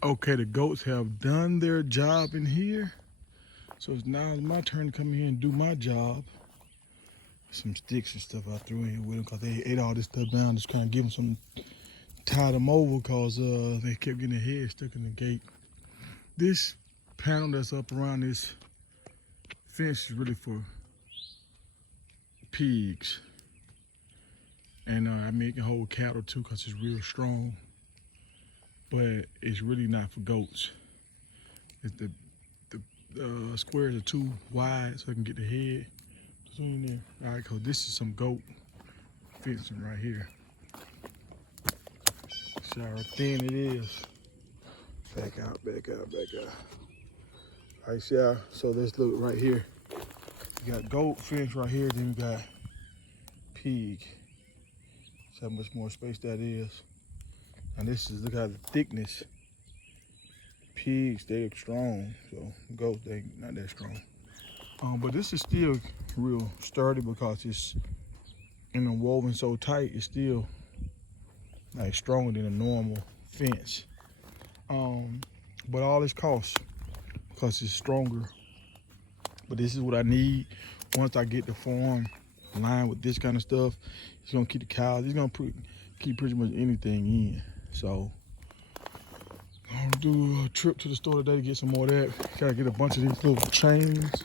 Okay, the goats have done their job in here. So it's now my turn to come in here and do my job. Some sticks and stuff I threw in here with them because they ate all this stuff down. Just kind of give them some, tie them over because they kept getting their head stuck in the gate. This panel that's up around this fence is really for pigs. And I mean, it can hold cattle too because it's real strong. But it's really not for goats. The squares are too wide so I can get the head in there. All right, cause this is some goat fencing right here. See how thin it is. Back out, back out, back out. All right, see how, so let's look right here. You got goat fence right here, then you got pig. See how much more space that is. And this is, look at the thickness. Pigs, they're strong, so goats, they not that strong. But this is still real sturdy because it's woven so tight. It's still like stronger than a normal fence. But all this costs because it's stronger. But this is what I need. Once I get the farm lined with this kind of stuff, it's gonna keep the cows. It's gonna keep pretty much anything in. So I'm gonna do a trip to the store today to get some more of that. Gotta get a bunch of these little chains.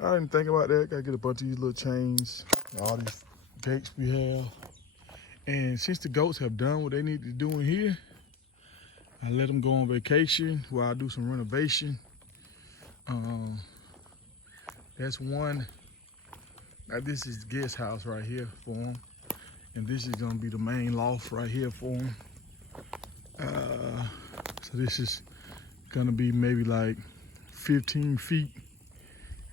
I didn't think about that. Gotta get a bunch of these little chains, all these gates we have. And since the goats have done what they need to do in here, I let them go on vacation while I do some renovation. That's one. Now this is the guest house right here for them. And this is gonna be the main loft right here for them. So this is gonna be maybe like 15 feet.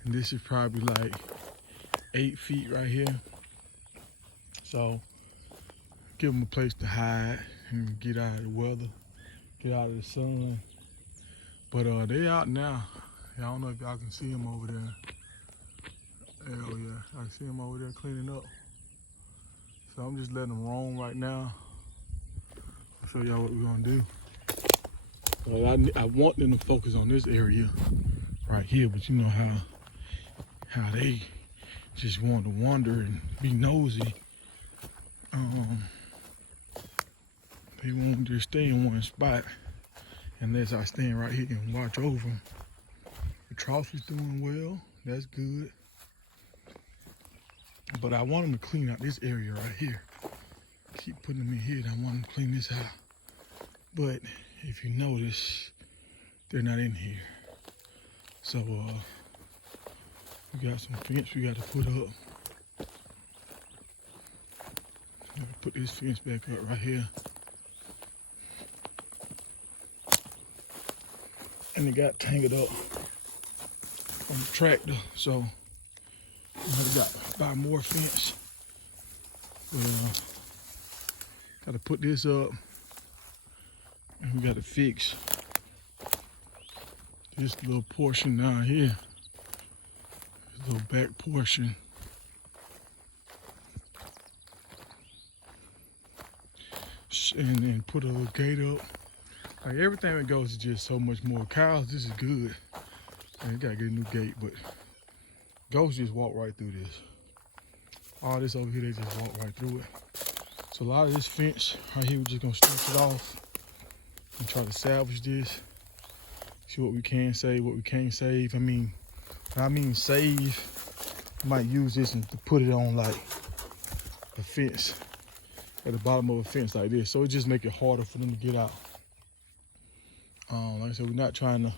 And this is probably like 8 feet right here. So give them a place to hide and get out of the weather, get out of the sun. But they out now. I don't know if y'all can see them over there. Hell yeah, I see them over there cleaning up. So I'm just letting them roam right now. I'll show y'all what we're gonna do. I want them to focus on this area right here, but you know how they just want to wander and be nosy. They won't just stay in one spot unless I stand right here and watch over them. The trough is doing well, that's good. But I want them to clean out this area right here. Keep putting them in here, I want them to clean this out. But if you notice, they're not in here. So we got some fence we got to put up. Gotta put this fence back up right here. And it got tangled up on the tractor, so I got to buy more fence. Got to put this up, and we got to fix this little portion down here, this little back portion. And then put a little gate up. Like everything that goes is just so much more. Cows, this is good. And you gotta get a new gate, but goats just walk right through this. All this over here, they just walk right through it. So a lot of this fence right here, we're just gonna strip it off and try to salvage this. See what we can save, what we can't save. I mean, when I mean save, I might use this and to put it on like a fence, at the bottom of a fence like this. So it just make it harder for them to get out. Like I said, we're not trying to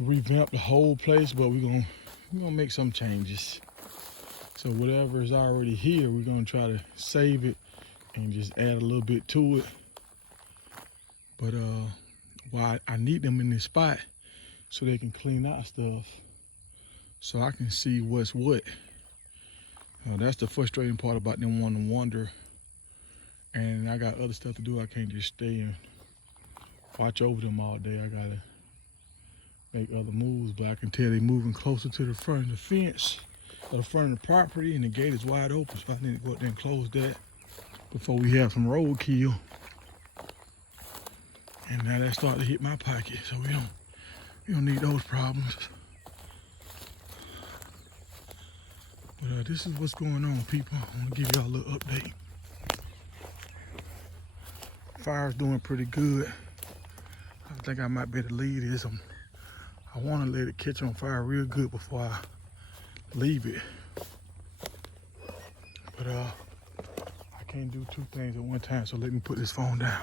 revamp the whole place, but we're gonna make some changes. So whatever is already here, we're gonna try to save it and just add a little bit to it. But why I need them in this spot so they can clean out stuff, so I can see what's what. That's the frustrating part about them wanting to wander. And I got other stuff to do. I can't just stay and watch over them all day. I gotta make other moves, but I can tell they're moving closer to the front of the fence, or the front of the property, and the gate is wide open, so I need to go out there and close that before we have some roadkill. And now that started to hit my pocket, so we don't need those problems. But this is what's going on, people. I want to give y'all a little update. Fire's doing pretty good. I think I might be able to leave this. I want to let it catch on fire real good before I leave it. But I can't do two things at one time, so let me put this phone down.